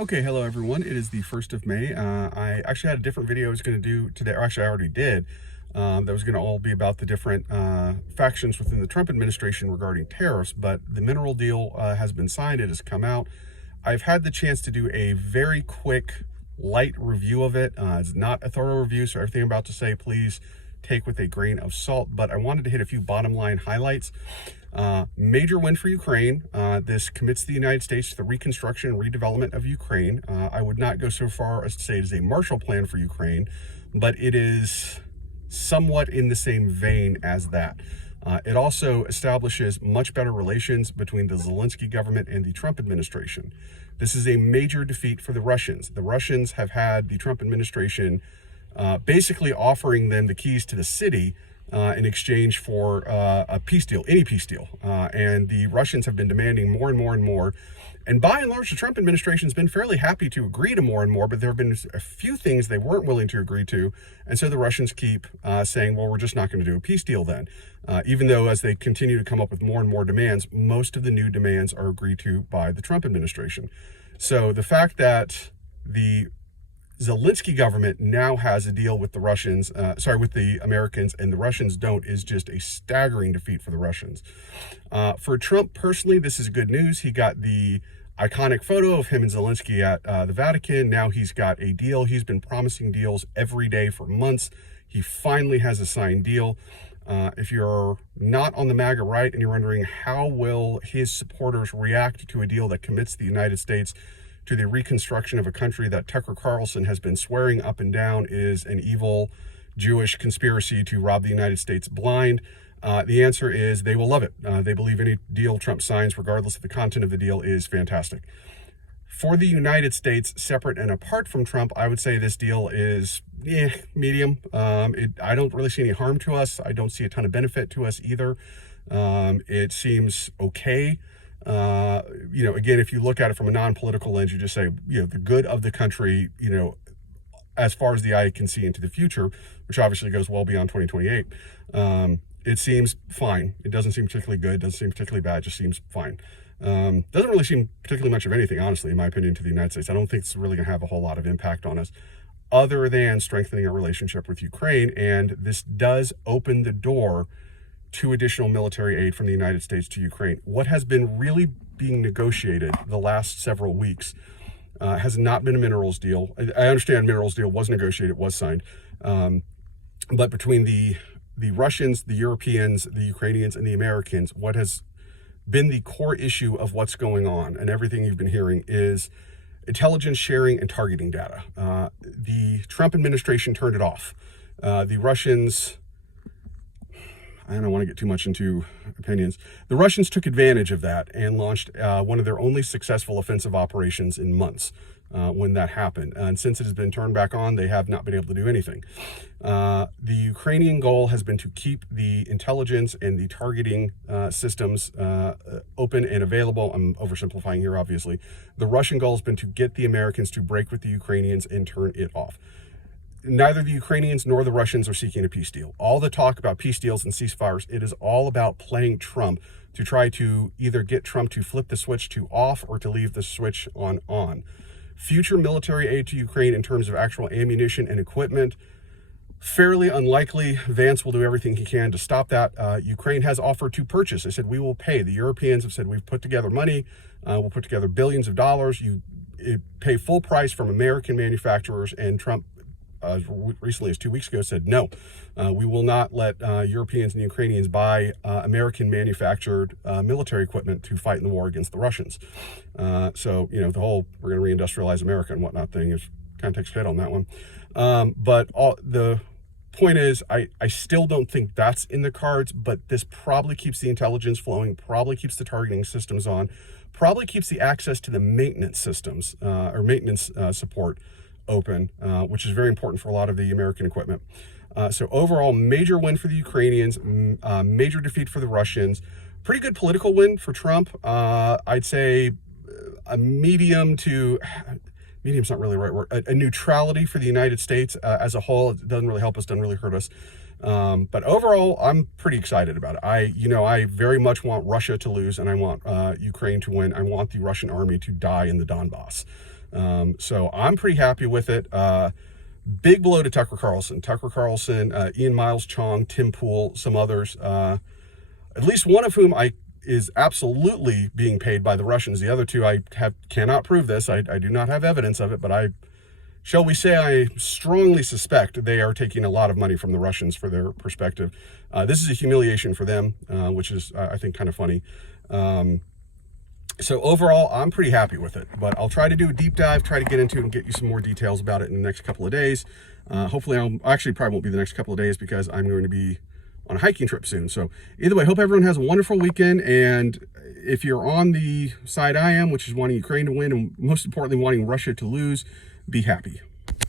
Okay, hello everyone. It is the 1st of May. I actually had a different video I was going to do today, or actually I already did, that was going to all be about the different factions within the Trump administration regarding tariffs, but the mineral deal has been signed. It has come out. I've had the chance to do a very quick, light review of it. It's not a thorough review, so everything I'm about to say, please take with a grain of salt, but I wanted to hit a few bottom line highlights. Major win for Ukraine. This commits the United States to the reconstruction and redevelopment of Ukraine. I would not go so far as to say it is a Marshall Plan for Ukraine, but it is somewhat in the same vein as that. It also establishes much better relations between the Zelensky government and the Trump administration. This is a major defeat for the Russians. The Russians have had the Trump administration basically offering them the keys to the city in exchange for a peace deal, any peace deal. And the Russians have been demanding more and more and more. And by and large, the Trump administration has been fairly happy to agree to more and more, but there have been a few things they weren't willing to agree to. And so the Russians keep saying, well, we're just not going to do a peace deal then. Even though as they continue to come up with more and more demands, most of the new demands are agreed to by the Trump administration. So the fact that the Zelensky government now has a deal with the Russians, with the Americans, and the Russians don't, is just a staggering defeat for the Russians. For Trump personally, this is good news. He got the iconic photo of him and Zelensky at the Vatican. Now he's got a deal. He's been promising deals every day for months. He finally has a signed deal. If you're not on the MAGA right and you're wondering how will his supporters react to a deal that commits the United States to the reconstruction of a country that Tucker Carlson has been swearing up and down is an evil Jewish conspiracy to rob the United States blind, the answer is they will love it. They believe any deal Trump signs, regardless of the content of the deal, is fantastic. For the United States, separate and apart from Trump, I would say this deal is medium. I don't really see any harm to us. I don't see a ton of benefit to us either. It seems okay. Again, if you look at it from a non-political lens, you just say, the good of the country, as far as the eye can see into the future, which obviously goes well beyond 2028. It seems fine. It doesn't seem particularly good. Doesn't seem particularly bad. Just seems fine. Doesn't really seem particularly much of anything, honestly, in my opinion, to the United States. I don't think it's really going to have a whole lot of impact on us other than strengthening our relationship with Ukraine. And this does open the door to additional military aid from the United States to Ukraine. What has been really being negotiated the last several weeks has not been a minerals deal. I understand minerals deal was negotiated, was signed, but between the Russians, the Europeans, the Ukrainians, and the Americans, what has been the core issue of what's going on and everything you've been hearing is intelligence sharing and targeting data. The Trump administration turned it off. The Russians, I don't want to get too much into opinions. The Russians took advantage of that and launched one of their only successful offensive operations in months when that happened. And since it has been turned back on, they have not been able to do anything. The Ukrainian goal has been to keep the intelligence and the targeting systems open and available. I'm oversimplifying here, obviously. The Russian goal has been to get the Americans to break with the Ukrainians and turn it off. Neither the Ukrainians nor the Russians are seeking a peace deal. All the talk about peace deals and ceasefires, it is all about playing Trump to try to either get Trump to flip the switch to off or to leave the switch on. Future military aid to Ukraine in terms of actual ammunition and equipment, fairly unlikely. Vance will do everything he can to stop that. Ukraine has offered to purchase. They said, we will pay. The Europeans have said, we've put together money. We'll put together billions of dollars. You pay full price from American manufacturers, and Trump as recently as 2 weeks ago said, no, we will not let Europeans and Ukrainians buy American manufactured military equipment to fight in the war against the Russians. So, the whole we're going to reindustrialize America and whatnot thing is kind of takes a hit on that one. But the point is, I still don't think that's in the cards, but this probably keeps the intelligence flowing, probably keeps the targeting systems on, probably keeps the access to the maintenance systems or maintenance support open, which is very important for a lot of the American equipment. So overall, major win for the Ukrainians, major defeat for the Russians, pretty good political win for Trump. I'd say a medium's not really the right word, a neutrality for the United States as a whole. It doesn't really help us, doesn't really hurt us. But overall, I'm pretty excited about it. I very much want Russia to lose, and I want Ukraine to win. I want the Russian army to die in the Donbass. So I'm pretty happy with it. Big blow to Tucker Carlson. Ian Miles Chong, Tim Pool, some others, at least one of whom is absolutely being paid by the Russians. The other two, I cannot prove this. I do not have evidence of it, but shall we say, I strongly suspect they are taking a lot of money from the Russians for their perspective. This is a humiliation for them, which is, I think, kind of funny. So overall, I'm pretty happy with it, but I'll try to do a deep dive, try to get into it and get you some more details about it in the next couple of days. Hopefully, actually probably won't be the next couple of days because I'm going to be on a hiking trip soon. So either way, hope everyone has a wonderful weekend. And if you're on the side I am, which is wanting Ukraine to win and most importantly, wanting Russia to lose, be happy.